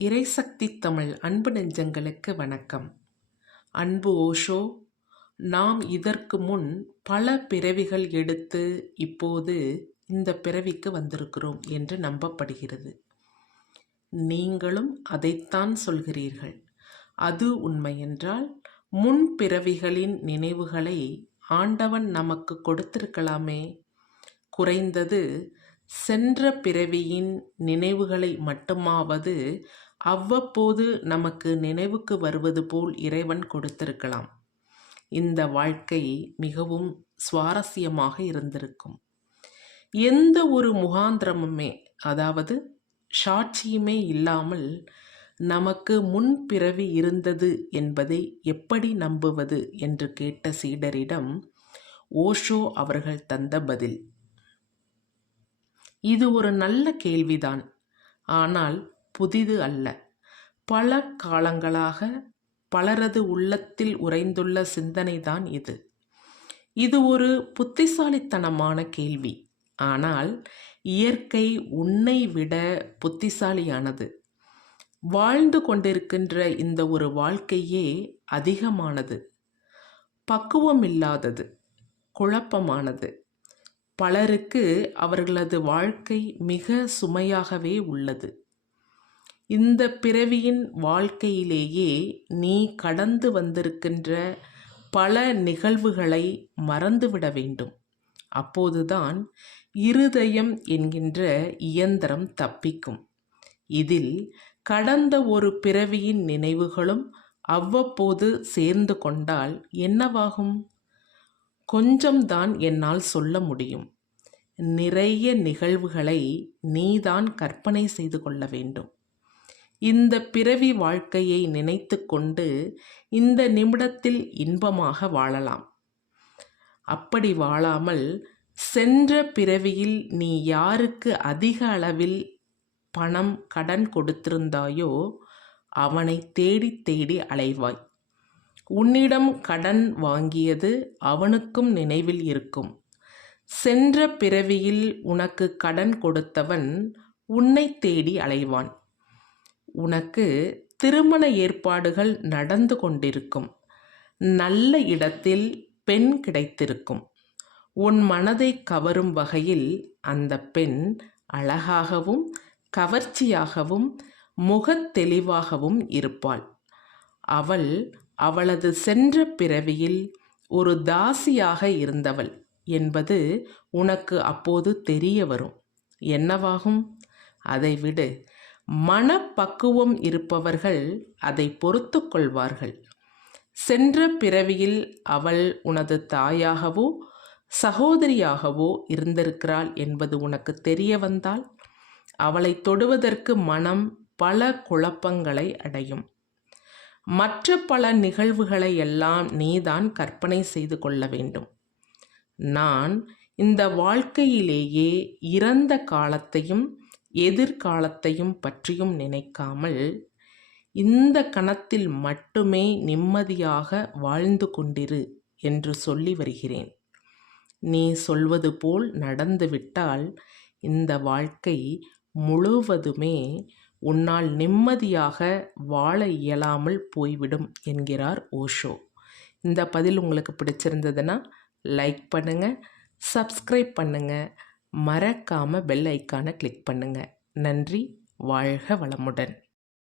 இறைசக்தி தமிழ் அன்பு நெஞ்சங்களுக்கு வணக்கம். அன்பு ஓஷோ, நாம் இதற்கு முன் பல பிறவிகள் எடுத்து இப்போது இந்த பிறவிக்கு வந்திருக்கிறோம் என்று நம்பப்படுகிறது. நீங்களும் அதைத்தான் சொல்கிறீர்கள். அது உண்மையென்றால் முன் பிறவிகளின் நினைவுகளை ஆண்டவன் நமக்கு கொடுத்திருக்கலாமே. குறைந்தது சென்ற பிறவியின் நினைவுகளை மட்டுமாவது அவ்வப்போது நமக்கு நினைவுக்கு வருவது போல் இறைவன் கொடுத்திருக்கலாம். இந்த வாழ்க்கை மிகவும் சுவாரஸ்யமாக இருந்திருக்கும். எந்த ஒரு முகாந்திரமுமே, அதாவது சாட்சியுமே இல்லாமல் நமக்கு முன்பிறவி இருந்தது என்பதை எப்படி நம்புவது என்று கேட்ட சீடரிடம் ஓஷோ அவர்கள் தந்த பதில். இது ஒரு நல்ல கேள்விதான், ஆனால் புதிது அல்ல. பல காலங்களாக பலரது உள்ளத்தில் உறைந்துள்ள சிந்தனைதான் இது. இது ஒரு புத்திசாலித்தனமான கேள்வி, ஆனால் இயற்கை உன்னை விட புத்திசாலியானது. வாழ்ந்து கொண்டிருக்கின்ற இந்த ஒரு வாழ்க்கையே அதிகமானது, பக்குவமில்லாதது, குழப்பமானது. பலருக்கு அவர்களது வாழ்க்கை மிக சுமையாகவே உள்ளது. இந்த பிறவியின் வாழ்க்கையிலேயே நீ கடந்து வந்திருக்கின்ற பல நிகழ்வுகளை மறந்துவிட வேண்டும். அப்போதுதான் இருதயம் என்கின்ற இயந்திரம் தப்பிக்கும். இதில் கடந்த ஒரு பிறவியின் நினைவுகளும் அவ்வப்போது சேர்ந்து கொண்டால் என்னவாகும்? கொஞ்சம்தான் என்னால் சொல்ல முடியும். நிறைய நிகழ்வுகளை நீதான் கற்பனை செய்து கொள்ள வேண்டும். இந்த பிறவி வாழ்க்கையை நினைத்து கொண்டு இந்த நிமிடத்தில் இன்பமாக வாழலாம். அப்படி வாழாமல் சென்ற பிறவியில் நீ யாருக்கு அதிக அளவில் பணம் கடன் கொடுத்திருந்தாயோ அவனை தேடி தேடி அலைவாய். உன்னிடம் கடன் வாங்கியது அவனுக்கும் நினைவில் இருக்கும். சென்ற பிறவியில் உனக்கு கடன் கொடுத்தவன் உன்னை தேடி அலைவான். உனக்கு திருமண ஏற்பாடுகள் நடந்து கொண்டிருக்கும். நல்ல இடத்தில் பெண் கிடைத்திருக்கும். உன் மனதை கவரும் வகையில் அந்த பெண் அழகாகவும் கவர்ச்சியாகவும் முகத்தெளிவாகவும் இருப்பாள். அவளது சென்ற பிறவியில் ஒரு தாசியாக இருந்தவள் என்பது உனக்கு அப்போது தெரிய வரும். என்னவாகும்? அதை விடு. மனப்பக்குவம் இருப்பவர்கள் அதை பொறுத்து கொள்வார்கள். சென்ற பிறவியில் அவள் உனது தாயாகவோ சகோதரியாகவோ இருந்திருக்கிறாள் என்பது உனக்கு தெரிய வந்தால் அவளை தொடுவதற்கு மனம் பல குழப்பங்களை அடையும். மற்ற பல நிகழ்வுகளை எல்லாம் நீதான் கற்பனை செய்து கொள்ள வேண்டும். நான் இந்த வாழ்க்கையிலேயே இறந்த காலத்தையும் எதிர்காலத்தையும் பற்றியும் நினைக்காமல் இந்த கணத்தில் மட்டுமே நிம்மதியாக வாழ்ந்து கொண்டிரு என்று சொல்லி வருகிறேன். நீ சொல்வது போல் நடந்துவிட்டால் இந்த வாழ்க்கை முழுவதுமே உன்னால் நிம்மதியாக வாழ இயலாமல் போய்விடும் என்கிறார் ஓஷோ. இந்த பதில் உங்களுக்கு பிடிச்சிருந்ததுன்னா லைக் பண்ணுங்கள், சப்ஸ்கிரைப் பண்ணுங்கள், மறக்காமல் பெல் ஐக்கானை கிளிக் பண்ணுங்கள். நன்றி. வாழ்க வளமுடன்.